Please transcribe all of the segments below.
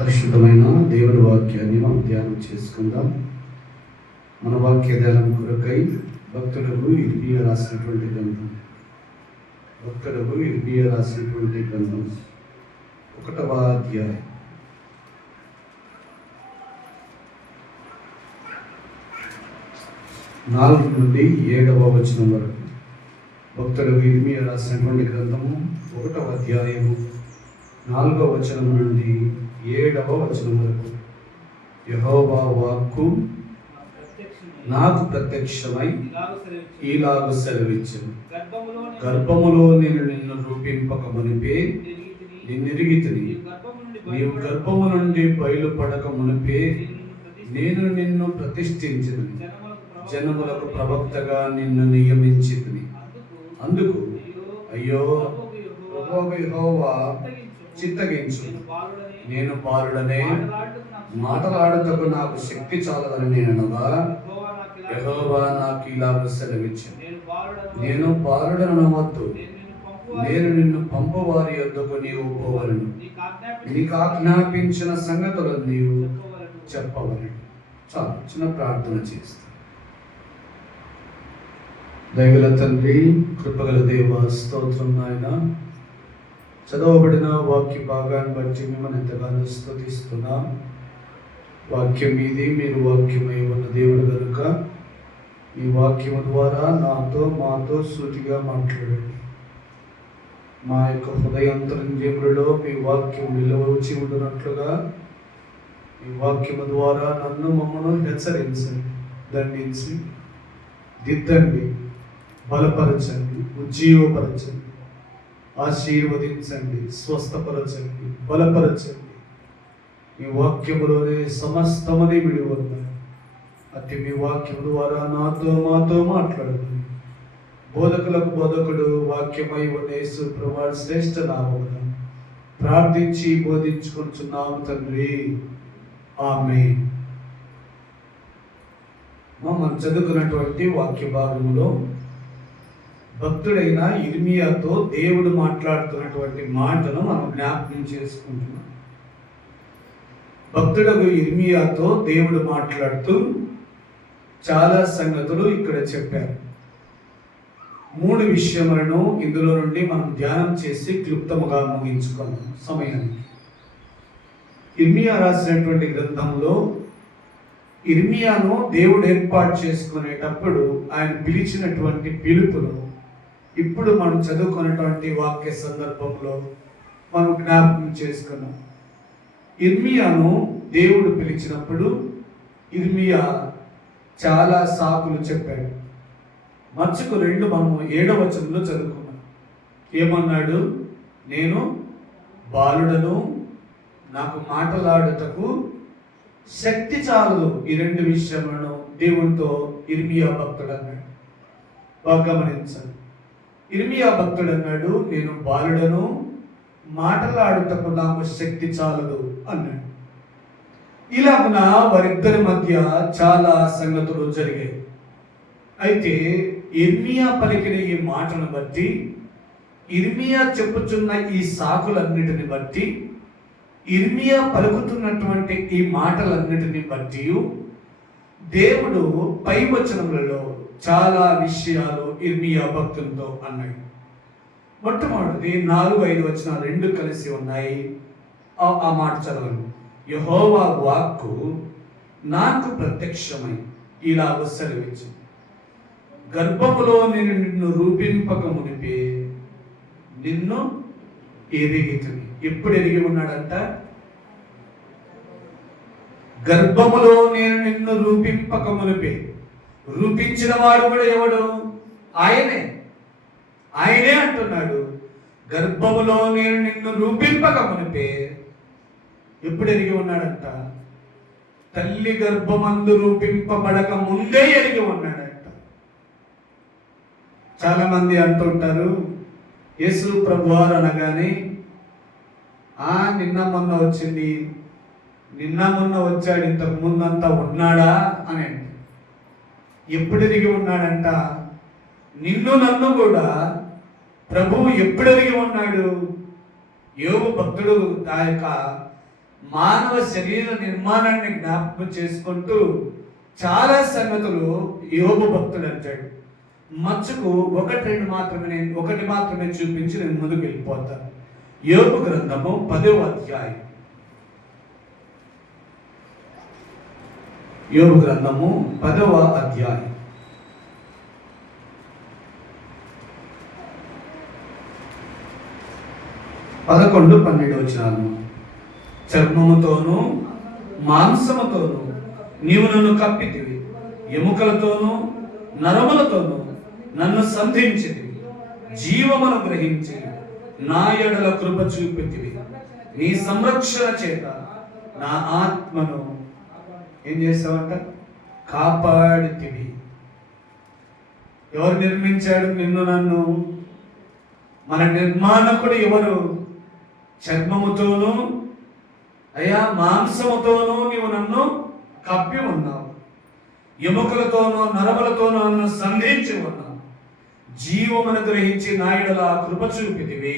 పరిశుద్ధమైన దేవుని వాక్యాన్ని మనం ధ్యానం చేసుకుందాం. మన వాక్య ధ్యానం కొరకై భక్తులకు ఇర్మియా రాసినటువంటి గ్రంథం 1వ అధ్యాయం 4 నుండి 7వ వచనం వరకు. భక్తులకు ఇర్మియా రాసినటువంటి గ్రంథము 1వ అధ్యాయము 4వ వచనం నుండి 7వ వచనం వరకు. యెహోవా వాక్కు నాకు ప్రత్యక్షమై ఈలాగు సెలవిచ్చెను, గర్భములో నేను నిన్ను రూపింపక మునిపే నిన్నెరిగితిని, నీవు గర్భము నుండి బయలుపడక మునిపే నేను నిన్ను ప్రతిష్ఠించితిని, జనములకు ప్రవక్తగా నిన్ను నియమించితిని. అందుకు అయ్యో యెహోవా చిత్తగించు, నేను బాలుడనే, మాటలాడుటకు నాకు శక్తి చాలదని నేననగా యెహోవా నాకు ఇలాగ సెలవిచ్చెను, నేను బాలుడను వద్దు, నేను నిన్ను పంపవారి యొద్దకు నీవు పోవలను, నీకు ఆజ్ఞాపించిన సంగతులను నీవు చెప్పవలను. చాలు, చిన్న ప్రార్థన చేస్తాను. దయగల తండ్రి, కృపగల దేవ, స్తోత్రం నాయన. చదవబడిన వాక్య భాగాన్ని బట్టి మిమ్మల్ని ఎంతగానో స్తుతిస్తున్నా. వాక్యం మీది, మీరు వాక్యమై ఉన్న దేవుడు కనుక ఈ వాక్యం ద్వారా మాతో సూటిగా మాట్లాడండి. మా యొక్క హృదయాంతరంజములలో మీ వాక్యం నిలవచి ఉండినట్లుగా ఈ వాక్యము ద్వారా మమ్మను హెచ్చరించండి, దండించి, దిద్దండి, బలపరచండి, ఉజ్జీవపరచండి, ఆశీర్వదించండి, స్వస్థపరచండి, బలపరచండి. ఈ వాక్యములోనే సమస్తమని విడివన్నాయి. అతి మీ వాక్యం ద్వారా మాతో మాట్లాడండి. బోధకులకు బోధకుడు వాక్యమై ఉన్న యేసు ప్రభువు శ్రేష్ఠ నామమున ప్రార్థించి బోధించుకుంటున్నాము తండ్రి, ఆమేన్. మనం చదువుకున్నటువంటి వాక్య భాగంలో భక్తుడైన ఇర్మియాతో దేవుడు మాట్లాడుతున్నటువంటి మాటను మనం జ్ఞాపకం చేసుకుంటున్నాం. భక్తుడకు ఇర్మియాతో దేవుడు మాట్లాడుతూ చాలా సంగతులు ఇక్కడ చెప్పారు. 3 విషయములను ఇందులో నుండి మనం ధ్యానం చేసి క్లుప్తముగా ముగించుకున్నాం సమయానికి. ఇర్మియా రాసినటువంటి గ్రంథంలో ఇర్మియాను దేవుడు ఏర్పాటు చేసుకునేటప్పుడు ఆయన పిలిచినటువంటి పిలుపును ఇప్పుడు మనం చదువుకున్నటువంటి వాక్య సందర్భంలో మనం జ్ఞాపకం చేసుకున్నాం. ఇర్మియాను దేవుడు పిలిచినప్పుడు ఇర్మియా చాలా సాకులు చెప్పాడు. మచ్చుకు 2 మనము 7వ వచనంలో చదువుకున్నాం. ఏమన్నాడు? నేను బాలుడను, నాకు మాటలాడుటకు శక్తి చాలదు. ఈ 2 విషయములను దేవుడితో ఇర్మియా భక్తుడు అన్నాడు. బాగా గమనించండి. ఇర్మియా భక్తుడు అన్నాడు, నేను బాలుడను, మాటలాడుటకు నాకు శక్తి చాలదు అన్నాడు. ఇలాగున వారిద్దరి మధ్య చాలా సంగతులు జరిగాయి. అయితే ఇర్మియా పలికిన ఈ మాటను బట్టి, ఇర్మియా చెప్పుచున్న ఈ సాకులన్నిటిని బట్టి, ఇర్మియా పలుకుతున్నటువంటి ఈ మాటలన్నిటిని బట్టి దేవుడు పై వచనములలో చాలా విషయాలు ఇర్మియా భక్తులతో అన్నాడు. మొట్టమొదటిది 4-5 వచనాలు 2 కలిసి ఉన్నాయి. ఆ మాట చదవండి. యెహోవా వాక్కు నాకు ప్రత్యక్షమై ఇలాగ సెలవిచ్చు, గర్భములో నేను నిన్ను రూపింపక మునిపే నిన్ను ఎరిగితిని. ఎప్పుడు ఎరిగి ఉన్నాడంట? గర్భములో నేను నిన్ను రూపింపక మునిపే. రూపించిన వాడు కూడా ఎవడు? ఆయనే అంటున్నాడు, గర్భములో నేను నిన్ను రూపింపక మునిపే. ఎప్పుడు ఎరిగి ఉన్నాడంట? తల్లి గర్భమందు రూపింపబడక ముందే ఎరిగి ఉన్నాడంట. చాలా మంది అంటుంటారు, యేసు ప్రభువారు అనగానే నిన్న మొన్న వచ్చింది, నిన్న మొన్న వచ్చాడు, ఇంతకు ముందంతా ఉన్నాడా అని. ఎప్పుడు ఎరిగి ఉన్నాడంట? నిన్ను నన్ను కూడా ప్రభువు ఎప్పుడు ఎరిగి ఉన్నాడు? యోబు భక్తుడు ఆ యొక్క మానవ శరీర నిర్మాణాన్ని జ్ఞాపకం చేసుకుంటూ చాలా సంగతులు యోబు భక్తుడు అంటాడు. మచ్చుకు ఒకటి మాత్రమే చూపించి నేను ముందుకు వెళ్ళిపోతాను. యోబు గ్రంథము 10వ అధ్యాయం. యోబు గ్రంథము 10వ అధ్యాయం. 11-12 వచనాలు. చర్మముతోనూ మాంసముతోనూ నీవు నన్ను కప్పితివి, ఎముకలతోనూ నరములతోనూ నన్ను సంధించితివి, జీవమును గ్రహించి నా ఎడల కృప చూపితివి. నీ సంరక్షణ చేత నా ఆత్మను ఏం చేస్తావంట? కాపాడితివి. ఎవరు నిర్మించాడు నిన్ను నన్ను? మన నిర్మాణకుడు ఎవరు? చర్మముతోనూ అయ్యా మాంసముతోనూ నీవు నన్ను కప్పి ఉన్నావు, ఎముకలతోనూ నరములతోనూ నన్ను సంధించి ఉన్నావు, జీవమును గ్రహించి నా యెడల కృప చూపితివి.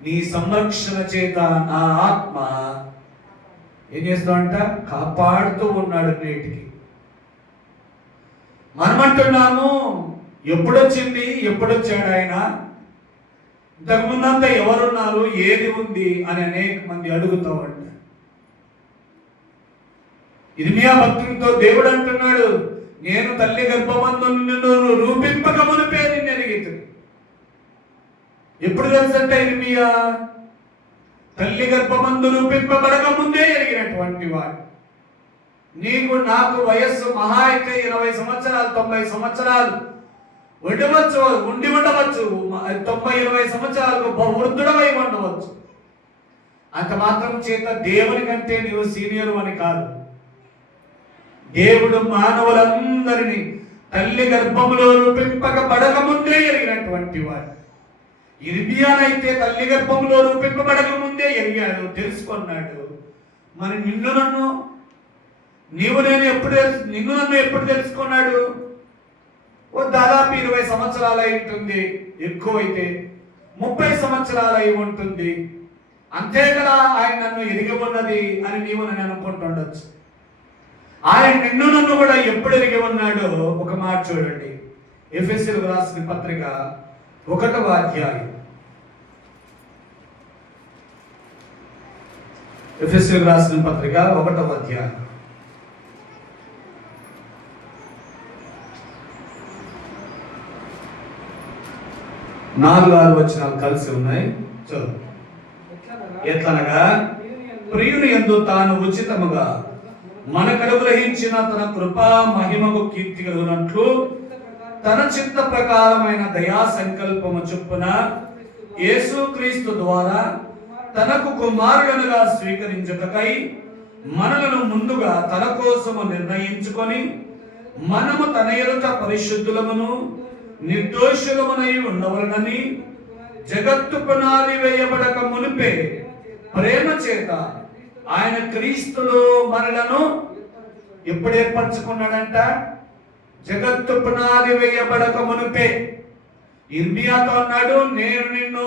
నీ సంరక్షణ చేత నా ఆత్మ ఏం చేస్తామంట? కాపాడుతూ ఉన్నాడు నేటికి. మనమంటున్నాము ఎప్పుడొచ్చింది, ఎప్పుడొచ్చాడు ఆయన, ఇంతకుముందంతా ఎవరున్నారు, ఏది ఉంది అని అనేక మంది అడుగుతూ ఉంటారు. ఇర్మియా భక్తునితో దేవుడు అంటున్నాడు, నేను తల్లి గర్భమందు నిన్ను రూపింపక మునిపే నిన్ను ఎరిగితిని. ఎప్పుడు తెలుసంట ఇర్మియా? తల్లి గర్భమందు రూపింపబడక ముందే ఎరిగినటువంటి వాడు. నీకు నాకు వయస్సు మహా అయితే 20 సంవత్సరాలు 90 సంవత్సరాలు ఉండి ఉండవచ్చు. 90-20 సంవత్సరాలకు బహువృద్ధుడవై ఉండవచ్చు. అంత మాత్రం చేత దేవుని కంటే నీవు సీనియర్ అని కాదు. దేవుడు మానవులందరినీ తల్లి గర్భములో రూపింపబడక ముందే ఎరిగినటువంటి వాడు. ఇర్మియానైతే తల్లి గర్భంలో రూపింపబడక ముందే ఎరిగాడు, తెలుసుకున్నాడు. మరి నిన్ను నన్ను ఎప్పుడు తెలుసుకున్నాడు? దాదాపు 20 సంవత్సరాలు అయి ఉంటుంది, ఎక్కువైతే 30 సంవత్సరాలు అయి ఉంటుంది. అంతే కదా ఆయన నన్ను ఎరిగి ఉన్నది అని నీవు నన్ను అనుకుంటుండొచ్చు. ఆయన నిన్ను నన్ను కూడా ఎప్పుడు ఎరిగి ఉన్నాడో ఒక మాట చూడండి. ఎఫెసీయులకు రాసిన పత్రిక 1వ అధ్యాయం. ఎఫెసీయులకు రాసిన పత్రిక 1వ అధ్యాయం. 4-6 వచనాలు కలిసి ఉన్నాయి. చదువు. ఎట్లనగా ప్రియుని యందు తాను ఉచితముగా మనకు అనుగ్రహించిన తన కృపా మహిమకు కీర్తి కలుగునట్లు తన చిత్త ప్రకారమైన దయా సంకల్పము చొప్పున యేసుక్రీస్తు ద్వారా తనకు కుమారులనుగా స్వీకరించుటకై మనలను ముందుగా తన కోసము నిర్ణయించుకొని మనము తన ఎదుట పరిశుద్ధులమును నిర్దోషులమునై ఉండవలనని జగత్తు పునాది వేయబడక మునిపే ప్రేమ చేత ఆయన క్రీస్తులో మనలను ఎప్పుడు ఏర్పరచుకున్నాడంట? జగత్తు పునాది వేయబడక మునిపే. ఇర్మియాతో అన్నాడు, నేను నిన్ను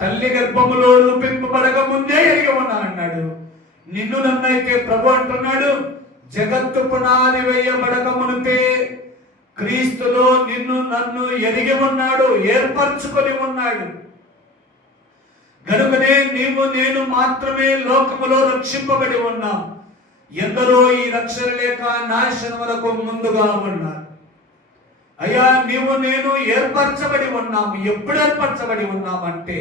తల్లి గర్భములో రూపింపబడక ముందే ఎరిగి ఉన్నానన్నాడు. నిన్ను నన్నైతే ప్రభు అంటున్నాడు, జగత్తు పునాది వేయబడక మునిపే క్రీస్తులో నిన్ను నన్ను ఎరిగి ఉన్నాడు, ఏర్పరచుకొని ఉన్నాడు. కనుకనే నీవు నేను మాత్రమే లోకములో రక్షింపబడి ఉన్నాం. ఎందరో ఈ రక్షణ లేక నాశనములకు ముందుగా ఉన్నారు. అయ్యా నీవు నేను ఏర్పరచబడి ఉన్నాము. ఎప్పుడు ఏర్పరచబడి ఉన్నామంటే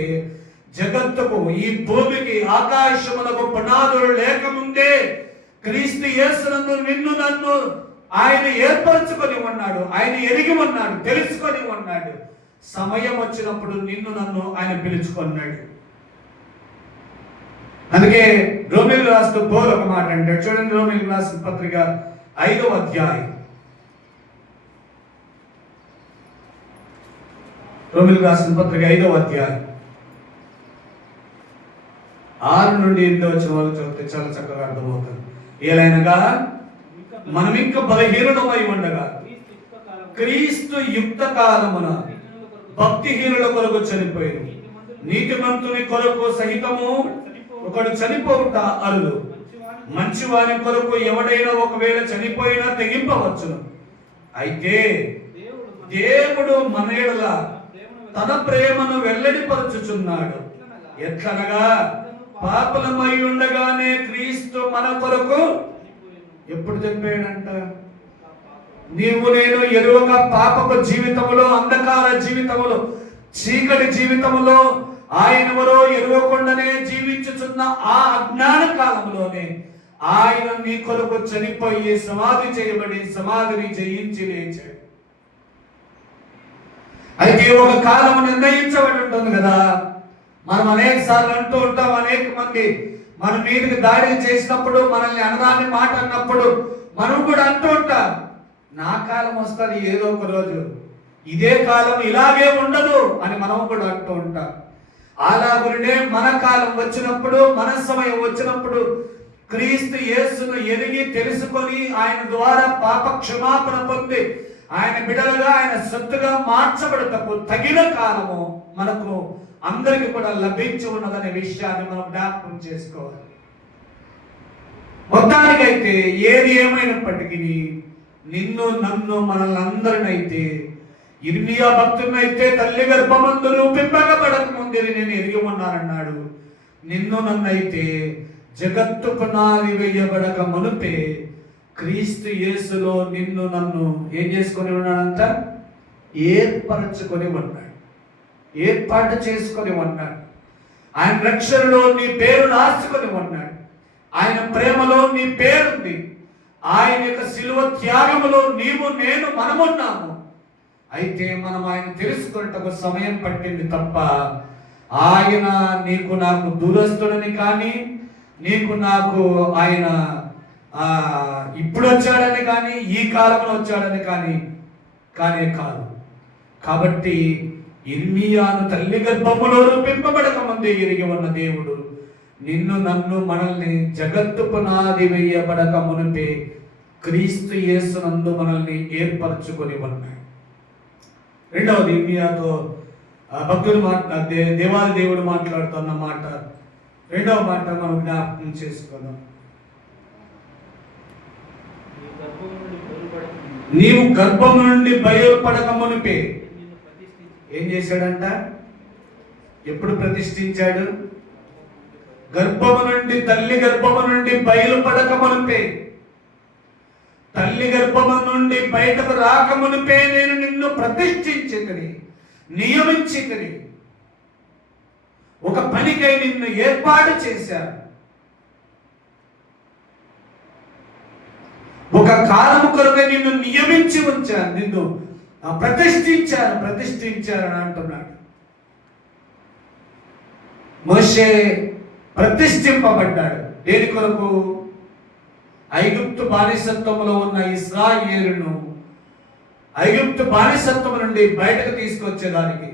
జగత్తుకు, ఈ భూమికి, ఆకాశములకు పునాదులు లేకముందే క్రీస్తు యేసునందు నిన్ను నన్ను ఆయన ఏర్పరచుకొని ఉన్నాడు. ఆయన ఎరిగి ఉన్నాడు, తెలుసుకొని ఉన్నాడు. సమయం వచ్చినప్పుడు నిన్ను నన్ను ఆయన పిలుచుకున్నాడు. అందుకే రోమీయులకు రాసిన పౌలు ఒక మాట అంటాడు. చూడండి, రోమీయులకు రాసిన పత్రిక 5వ అధ్యాయం. రోమీయులకు రాసిన పత్రిక 5వ అధ్యాయం 6 నుండి 8 వచ్చిన వాళ్ళు చదివితే చాలా చక్కగా అర్థమవుతుంది. ఏలైనగా మనం ఇంకా బలహీనులమై ఉండగా క్రీస్తు యుక్త కాలమున భక్తిహీనుల కొరకు చనిపోయారు, నీతిమంతుని కొరకు సహితము ఒకడు చనిపోవుట అరుదు. మంచి వాని కొరకు ఎవడైనా ఒకవేళ చనిపోయినా తెగింపవచ్చును. అయితే దేవుడు మన యెడల తన ప్రేమను వెల్లడిపరచుచున్నాడు. ఎట్లనగా పాపలమై ఉండగానే క్రీస్తు మన కొరకు ఎప్పుడు చెప్పాడంట? నీవు నేను ఎరువక పాపపు జీవితములో, అంధకార జీవితములో, చీకటి జీవితములో ఆయనెవరో ఎరువకుండానే జీవించుచున్న ఆ అజ్ఞాన కాలంలోనే ఆయన నీ కొరకు చనిపోయి సమాధి చేయబడి సమాధిని జయించి లేచాడు. అయితే ఒక కాలం నిర్ణయించబడి ఉంటుంది కదా. మనం అనేక సార్లు అంటూ ఉంటాం, అనేక మంది మన మీదకి దాడి చేసినప్పుడు, మనల్ని అనరాని మాట అన్నప్పుడు మనం కూడా అంటూ ఉంటాం, నా కాలం వస్తుంది ఏదో ఒక రోజు, ఇదే కాలం ఇలాగే ఉండదు అని మనం కూడా అంటూ ఉంటాం. అలాగునే మన కాలం వచ్చినప్పుడు, మన సమయం వచ్చినప్పుడు క్రీస్తు యేసును ఎరిగి తెలుసుకొని ఆయన ద్వారా పాప క్షమాపణ పొంది ఆయన బిడ్డలుగా, ఆయన సొత్తుగా మార్చబడటకు తగిన కాలము మనకు అందరికి కూడా లభించి ఉన్నదనే విషయాన్ని మనం జ్ఞాపకం చేసుకోవాలి. మొత్తానికైతే ఏది ఏమైనప్పటికీ నిన్ను నన్ను మనల్ని అందరినైతే, ఇర్మియా భక్తునైతే తల్లి గర్భమందు రూపింపబడక ముందే నేను ఎరిగి ఉన్నానన్నాడు. నిన్ను నన్నైతే జగత్తు పునాది వేయబడక మునుపే క్రీస్తు యేసులో నిన్ను నన్ను ఏం చేసుకొని ఉన్నాడంట? ఏర్పరచుకొని ఉన్నాడు, ఏర్పాటు చేసుకొని ఉన్నాడు. ఆయన రక్షణలో నీ పేరు రాసుకొని ఉన్నాడు. ఆయన ప్రేమలో నీ పేరుంది. ఆయన యొక్క శిలువ త్యాగములో నీవు నేను మనమున్నాము. అయితే మనం ఆయన తెలుసుకున్నటకు సమయం పట్టింది తప్ప ఆయన నీకు నాకు దూరస్తుడని కానీ, నీకు నాకు ఆయన ఇప్పుడు వచ్చాడని కానీ, ఈ కాలంలో వచ్చాడని కానీ కానే కాదు. కాబట్టి ఇర్మియాను తల్లి గర్భములో రూపింపబడక ముందే ఎరిగి ఉన్న దేవుడు నిన్ను నన్ను మనల్ని జగత్తు పునాది వేయబడక మునిపే క్రీస్తు యేసునందు మనల్ని ఏర్పరచుకొని ఉన్నాడు. రెండవది ఇర్మియాతో భక్తుడు దేవాది దేవుడు మాట్లాడుతున్న మాట, రెండవ మాట మనం జ్ఞాపకం చేసుకున్నాం. నీవు గర్భం నుండి బయలుపడక మునిపే ఏం చేశాడంట? ఎప్పుడు ప్రతిష్ఠించాడు? గర్భము నుండి, తల్లి గర్భము నుండి బయలుపడక మునిపే, తల్లి గర్భము నుండి బయటకు రాక మునిపే నేను నిన్ను ప్రతిష్ఠించితిని, నియమించితిని. ఒక పనికై నిన్ను ఏర్పాటు చేశాను. ఒక కాలము కొరకై నిన్ను నియమించి ఉంచాను, నిన్ను ప్రతిష్ఠించాను అని అంటున్నాడు. మోషే ప్రతిష్ఠింపబడ్డాడు. దేని కొరకు? ఐగుప్తు బానిసత్వంలో ఉన్న ఇశ్రాయేలును ఐగుప్తు బానిసత్వం నుండి బయటకు తీసుకొచ్చేదానికి,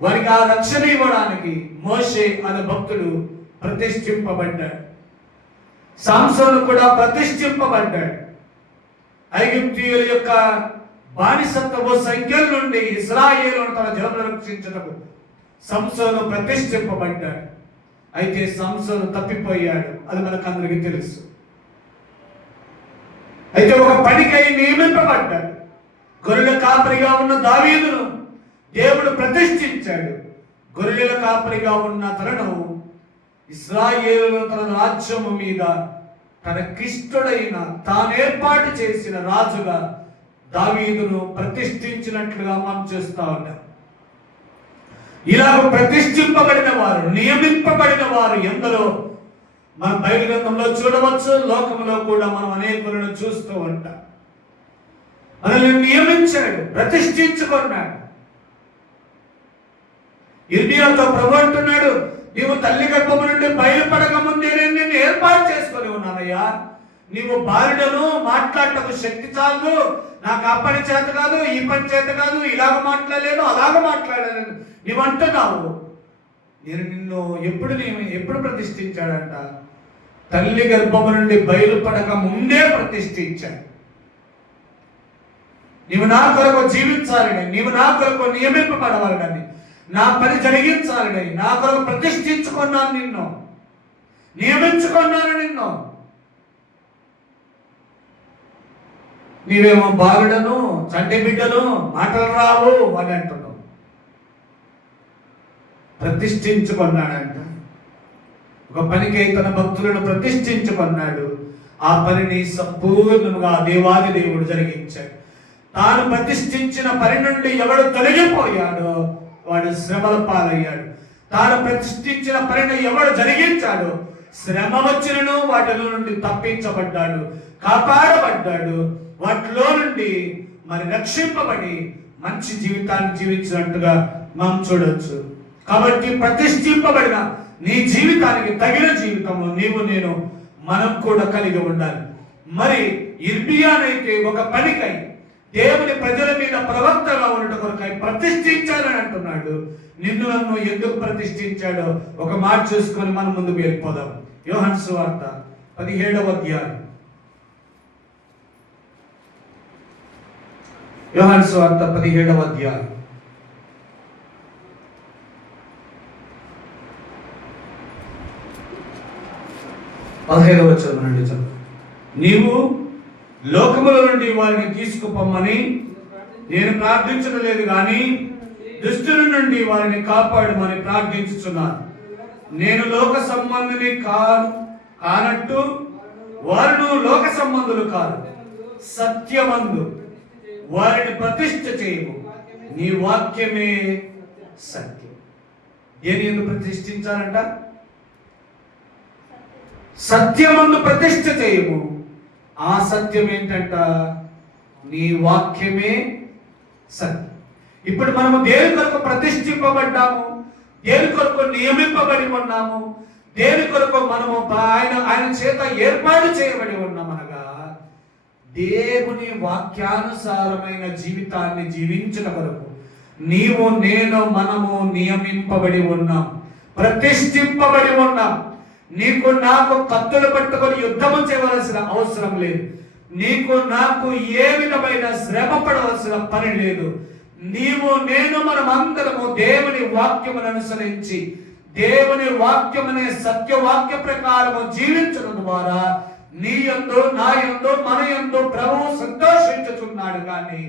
వారికి ఆ రక్షణ ఇవ్వడానికి మోషే అనే భక్తుడు ప్రతిష్ఠింపబడ్డాడు. సంసోను కూడా ప్రతిష్ఠింపబడ్డాడు. ఐగుప్తీయుల యొక్క బానిసత్వపు సంఖ్యల నుండి ఇశ్రాయేలును తన జనమును రక్షించుటకు సంసోను ప్రతిష్ఠింపబడ్డాడు. అయితే సంసోను తప్పిపోయాడు, అది మనకందరికీ తెలుసు. అయితే ఒక పనికై నియమింపబడ్డాడు. గొర్రెల కాపరిగా ఉన్న దావీదును దేవుడు ప్రతిష్ఠించాడు. గొర్రెల కాపరిగా ఉన్న తనను ఇశ్రాయేలు తన రాజ్యము మీద తనకిష్టుడైన తాను ఏర్పాటు చేసిన రాజుగా దావీదును ప్రతిష్ఠించినట్లుగా మనం చూస్తా ఉంటాం. ఇలాగ ప్రతిష్ఠింపబడిన వారు, నియమింపబడిన వారు ఎందరో మన బైబిల్ గ్రంథంలో చూడవచ్చు. లోకంలో కూడా మనం అనేకులను చూస్తూ ఉంటాం. మనల్ని నియమించాడు, ప్రతిష్ఠించుకున్నాడు. ఇర్మియాతో ప్రభు అంటున్నాడు, నీవు తల్లి గర్భము నుండి బయలుపడక ముందే నేను నిన్ను ఏర్పాటు చేసుకొని ఉన్నానయ్యా. నీవు భార్యను మాట్లాడటకు శక్తి చాలు, నాకు ఆ పని చేత కాదు, ఈ పని చేత కాదు, ఇలాగ మాట్లాడలేను, అలాగ మాట్లాడలేను నీవు అంటున్నావు. నేను నిన్ను ఎప్పుడు ప్రతిష్ఠించాడంట? తల్లి గర్భము నుండి బయలుపడక ముందే ప్రతిష్ఠించాడు. నీవు నా కొరకు జీవించాలని, నీవు నా కొరకు నియమింపబడవాలని, నా పని జరిగించాలని నా కొరకు ప్రతిష్ఠించుకున్నాను నిన్ను. నియమించుకున్నాను నిన్ను. నీవేమో బావిడను, చంటి బిడ్డను, మాటలు రావు అని అంటున్నావు. ప్రతిష్ఠించుకున్నాడంట. ఒక పనికై తన భక్తులను ప్రతిష్ఠించుకున్నాడు. ఆ పనిని సంపూర్ణంగా దేవాది దేవుడు జరిగించాడు. తాను ప్రతిష్ఠించిన పని నుండి ఎవడు తొలగిపోయాడో వాడు శ్రమల పాలయ్యాడు. తాను ప్రతిష్ఠించిన పనిని ఎవడు జరిగించాడో శ్రమ వచ్చినను వాటిలో నుండి తప్పించబడ్డాడు, కాపాడబడ్డాడు. వాటిలో నుండి మరి రక్షింపబడి మంచి జీవితాన్ని జీవించినట్టుగా మనం చూడొచ్చు. కాబట్టి ప్రతిష్ఠింపబడిన నీ జీవితానికి తగిన జీవితము నేను మనం కూడా కలిగి ఉండాలి. మరి ఇర్మియానైతే ఒక పనికై దేవుని ప్రజల మీద ప్రవక్తగా ఉండటం కొరకై ప్రతిష్ఠించాలని అంటున్నాడు. నిన్ను నన్ను ఎందుకు ప్రతిష్ఠించాడో ఒక మాట చూసుకొని మనం ముందుకు వెళ్ళిపోదాం. యోహాను సువార్త 17వ అధ్యాయం. యోహాను సువార్త 17వ అధ్యాయం 15వ వచనం నుండి చదువు. నీవు లోకముల నుండి వారిని తీసుకుపోమ్మని నేను ప్రార్థించడం లేదు, కానీ దుష్టుల నుండి వారిని కాపాడమని ప్రార్థించుచున్నాను. నేను లోక సంబంధిని కానట్టు వారు లోక సంబంధులు కాదు, సత్యమందు వారిని ప్రతిష్ఠ చేయము. నీ వాక్యమే సత్యం. దేని ఎందుకు ప్రతిష్ఠించాలంట? సత్యమందు ప్రతిష్ఠ చేయము. ఆ సత్యం ఏంటంట? నీ వాక్యమే సత్యం. ఇప్పుడు మనము దేని కొరకు ప్రతిష్ఠింపబడ్డాము, దేని కొరకు నియమింపబడి ఉన్నాము, దేని కొరకు మనము ఆయన చేత ఏర్పాటు చేయబడి ఉన్నామనగా దేవుని వాక్యానుసారమైన జీవితాన్ని జీవించిన కొరకు నీవు నేను మనము నియమింపబడి ఉన్నాం, ప్రతిష్ఠింపబడి ఉన్నాం. నీకు నాకు కత్తులు పట్టుకొని యుద్ధము చేయవలసిన అవసరం లేదు. నీకు నాకు ఏ విధమైన శ్రమ పడవలసిన పని లేదు. నీవు నేను మనమందరము దేవుని వాక్యమును అనుసరించి దేవుని వాక్యమనే సత్యవాక్య ప్రకారము జీవించడం ద్వారా నీ యందు నా యందు మన యందు ప్రభువు సంతోషించుచున్నాడు. కానీ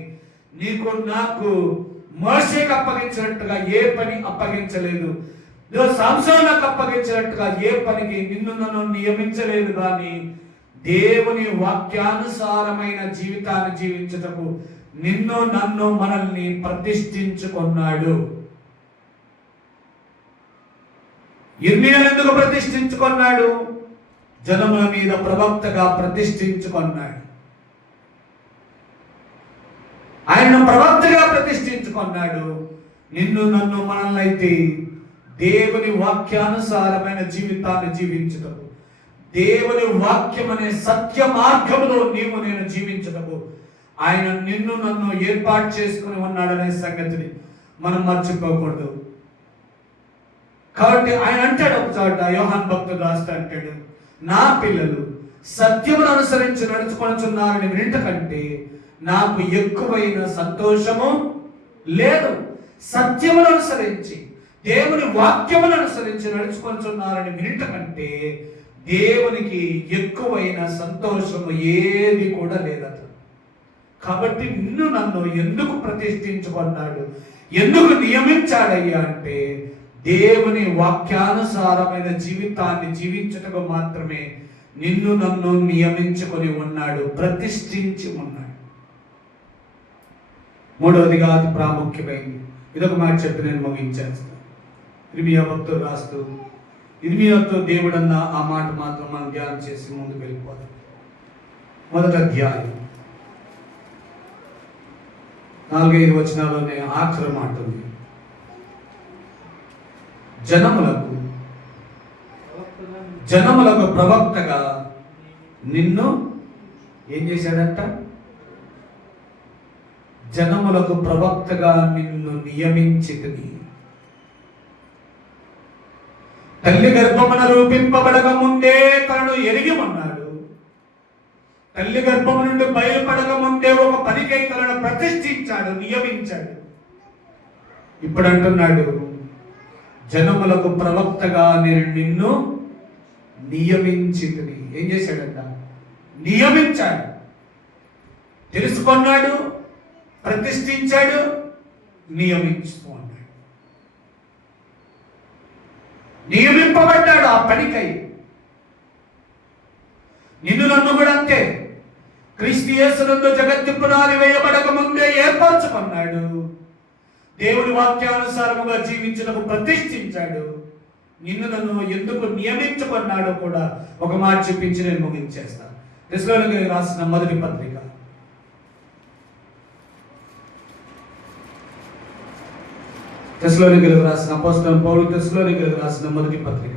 నీకు నాకు మోషేకు అప్పగించినట్టుగా ఏ పని అప్పగించలేదు, సంసోనుకు అప్పగించినట్టుగా ఏ పనికి నిన్ను నన్ను నియమించలేదు. కానీ దేవుని వాక్యానుసారమైన జీవితాన్ని జీవించుటకు నిన్ను నన్ను మనల్ని ప్రతిష్ఠించుకున్నాడు. ఇర్మియాను ఎందుకు ప్రతిష్ఠించుకున్నాడు? జనముల మీద ప్రవక్తగా ప్రతిష్ఠించుకున్నాడు. ఆయనను ప్రవక్తగా ప్రతిష్ఠించుకున్నాడు. నిన్ను నన్ను మనల్ని అయితే దేవుని వాక్యానుసారమైన జీవితాన్ని జీవించుటకు, దేవుని వాక్యం అనే సత్య మార్గంలో నీవు నేను జీవించుటకు ఆయన నిన్ను నన్ను ఏర్పాటు చేసుకుని ఉన్నాడనే సంగతిని మనం మర్చిపోకూడదు. కాబట్టి ఆయన అంటాడు ఒక చోట, యోహాను భక్తుడు రాస్తా అంటాడు, నా పిల్లలు సత్యమును అనుసరించి నడుచుకొనుచున్నారని వినుట కంటే నాకు ఎక్కువైన సంతోషము లేదు. సత్యమును అనుసరించి దేవుని వాక్యమును అనుసరించి నడుచుకొనుచున్నారని వినుట కంటే దేవునికి ఎక్కువైన సంతోషము ఏది కూడా లేదట. కాబట్టి నిన్ను నన్ను ఎందుకు ప్రతిష్ఠించుకున్నాడు, ఎందుకు నియమించాడయ్యా అంటే దేవుని వాక్యానుసారమైన జీవితాన్ని జీవించుటకు మాత్రమే నిన్ను నన్ను నియమించుకొని ఉన్నాడు, ప్రతిష్ఠించి ఉన్నాడు. మూడవదిగా అతి ప్రాముఖ్యమైనది, ఇదొక మాట చెప్పి నేను ముగించేస్తాను. ఇర్మియా భక్తుడు రాస్తూ ఇర్మియాతో దేవుడన్న ఆ మాట మాత్రం మనం ధ్యానం చేసి ముందుకు వెళ్ళిపోతాం. మొదటి అధ్యాయం 4-5 వచనాల్లోనే ఆఖరి మాట ఉంది. జనములకు ప్రవక్తగా నిన్ను ఏం చేశాడంట? జనములకు ప్రవక్తగా నిన్ను నియమించితిని. తల్లి గర్భమున రూపింపబడక ముందే తనను ఎరిగి ఉన్నాడు. తల్లి గర్భము నుండి బయలుపడక ముందే ఒక పనికై తనను ప్రతిష్ఠించాడు, నియమించాడు. ఇప్పుడు అంటున్నాడు, జనములకు ప్రవక్తగా నేను నిన్ను నియమించితిని. ఏం చేశాడంట? నియమించాడు. తెలుసుకున్నాడు, ప్రతిష్ఠించాడు, నియమించుకున్నాడు. నియమింపబడ్డాడు ఆ పనికై. నిన్ను నన్ను కూడా అంతే. క్రీస్తు యేసునందు జగత్తు పునాది వేయబడక ముందే ఏర్పరచుకున్నాడు. దేవుని వాక్యానుసారముగా జీవించుటకు ప్రతిష్ఠించాడు. నిన్ను నన్ను ఎందుకు నియమించుకున్నాడో కూడా ఒక మాట చూపించి నేను ముగించేస్తాను. తెస్సలోనికీయులకు రాసిన మొదటి పత్రిక, తెస్సలోనికీయులకు రాసిన అపోస్తలుడైన పౌలు తెస్సలోనికీయులకు రాసిన మొదటి పత్రిక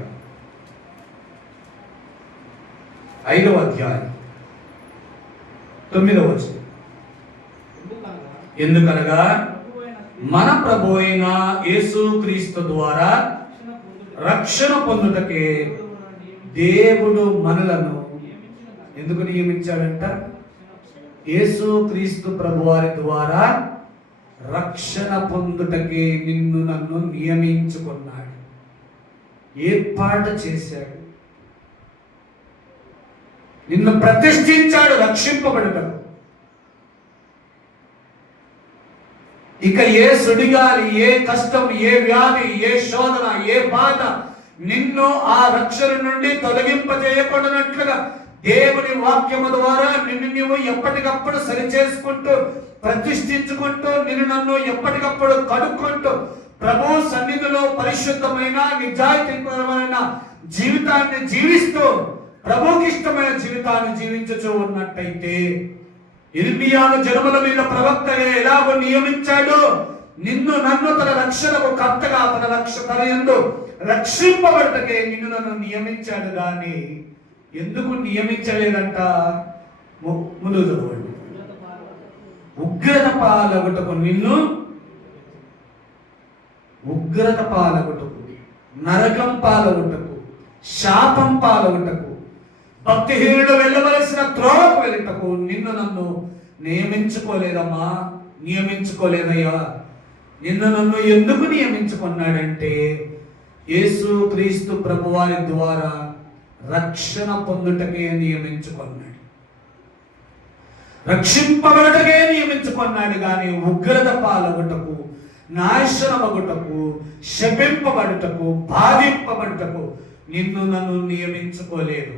5వ అధ్యాయం 9వ వచనం. ఎందుకనగా మన ప్రభు అయిన యేసు క్రీస్తు ద్వారా రక్షణ పొందుటకే దేవుడు మనలను ఎందుకు నియమించాడంట? యేసు క్రీస్తు ప్రభువారి ద్వారా రక్షణ పొందుటకే నిన్ను నన్ను నియమించుకున్నాడు, ఏర్పాటు చేశాడు, నిన్ను ప్రతిష్ఠించాడు రక్షింపబడటం. ఇక ఏ సుడిగాలి, ఏ కష్టం, ఏ వ్యాధి, ఏ శోధన, ఏ బాధ నిన్ను ఆ రక్షణ నుండి తొలగింపజేయకూడనట్లుగా దేవుని వాక్యము ద్వారా నిన్ను నువ్వు ఎప్పటికప్పుడు సరిచేసుకుంటూ, ప్రతిష్ఠించుకుంటూ, నిన్ను నన్ను ఎప్పటికప్పుడు కడుక్కుంటూ ప్రభు సన్నిధిలో పరిశుద్ధమైన నిజాయితీపరమైన జీవితాన్ని జీవిస్తూ ప్రభుకి ఇష్టమైన జీవితాన్ని జీవించుచూ ఉన్నట్టయితే ఇర్మియాను జనముల మీద ప్రవక్తగా ఎలాగో నియమించాడో నిన్ను నన్ను తన రక్షణకు కర్తగా తన యందు రక్షింపబడటకే నిన్ను నన్ను నియమించాడు. కానీ ఎందుకు నియమించలేదంట? ముందు చదవండి. ఉగ్రత పాలగుటకు, నిన్ను ఉగ్రత పాలగుటకు, నరకం పాలగుటకు, శాపం పాలగుటకు, భక్తిహీనుడు వెళ్ళవలసిన త్రోవకు వెళ్ళటకు నిన్ను నన్ను నియమించుకోలేదమ్మా, నియమించుకోలేదయ్యా. నిన్ను నన్ను ఎందుకు నియమించుకున్నాడంటే యేసు క్రీస్తు ప్రభువారి ద్వారా రక్షణ పొందుటకే నియమించుకున్నాడు, రక్షింపబడటకే నియమించుకున్నాడు. కానీ ఉగ్రత పాలగుటకు, నాశనమగుటకు, శపింపబడుటకు, బాధింపబడుటకు నిన్ను నన్ను నియమించుకోలేదు.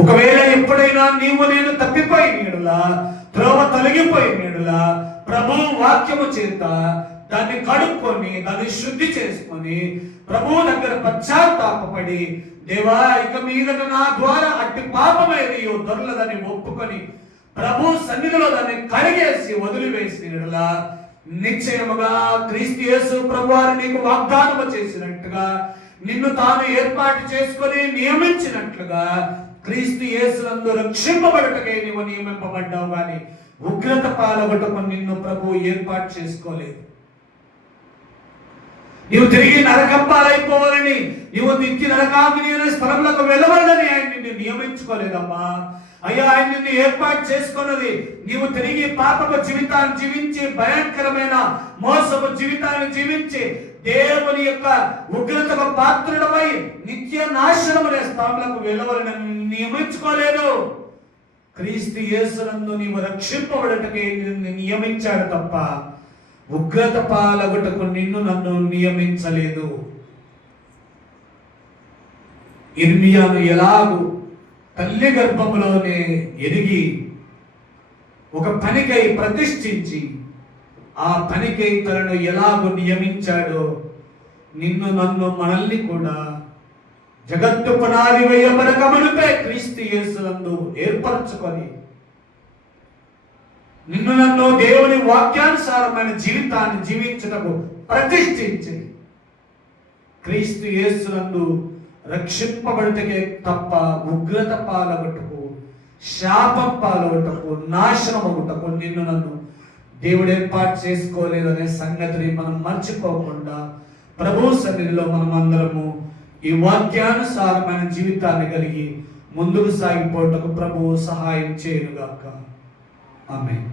ఒకవేళ ఎప్పుడైనా నీవు నేను తప్పిపోయినలా, త్రోవ తొలగిపోయినలా ప్రభు వాక్యము చేత దాన్ని కడుక్కొని, దాన్ని శుద్ధి చేసుకొని ప్రభు దగ్గర పశ్చాత్తాపడి, దేవా ఇక మీదట నా ద్వారా అట్టి పాపమేదియో దొరలదని ఒప్పుకొని ప్రభు సన్నిధిలో దాన్ని కడిగేసి వదిలివేసినలా నిశ్చయముగా క్రీస్తు యేసు ప్రభువారు నీకు వాగ్దానము చేసినట్టుగా, నిన్ను తాను ఏర్పాటు చేసుకొని నియమించినట్లుగా క్రీస్తు యేసునందు రక్షింపబడటకే నీవు నియమింపబడ్డావు. కానీ ఉగ్రత పాలగొట్టకు నిన్ను ప్రభు ఏర్పాటు చేసుకోలేదు. నీవు తిరిగి నరకం పాలైపోవాలని, నీవు నిత్య నరకాగ్ని అనే స్థలంలోకి వెళ్ళవాలని ఆయన నిన్ను నియమించుకోలేదమ్మా. అయ్యా, ఆయన నిన్ను ఏర్పాటు చేసుకున్నది నీవు తిరిగి పాపపు జీవితాన్ని జీవించి, భయంకరమైన మోసపు జీవితాన్ని జీవించి దేవుని యొక్క ఉగ్రతకు పాత్రుడమై నిత్య నాశనం అనే స్థానంలోకి వెళ్ళవాలని నియమించుకోలేదు. క్రీస్తు యేసునందు నీవు రక్షింపబడటకే నిన్ను నియమించాడు తప్ప ఉగ్రత పాలగుటకు నిన్ను నన్ను నియమించలేదు. ఇర్మియాను ఎలాగూ తల్లి గర్భంలోనే ఎదిగి ఒక పనికై ప్రతిష్ఠించి ఆ పనికై తనను ఎలాగో నియమించాడో నిన్ను నన్ను మనల్ని కూడా జగత్తు పునాది వేయబడక మునుపే క్రీస్తు యేసునందు ఏర్పరచుకొని నిన్ను నన్ను దేవుని వాక్యానుసారమైన జీవితాన్ని జీవించుటకు ప్రతిష్ఠించి క్రీస్తు యేసునందు రక్షింపబడితే తప్ప ఉగ్రత పాలగొట్టుకు, శాపం పాలగొట్టుకు, నాశనమగుటకు నిన్ను నన్ను దేవుడు ఏర్పాటు చేసుకోలేదనే సంగతిని మనం మర్చిపోకుండా ప్రభు సన్నిధిలో మనం అందరము ఈ వాక్యానుసారమైన జీవితాన్ని కలిగి ముందుకు సాగిపోవటకు ప్రభువు సహాయం చేయనుగాక. ఆమేన్.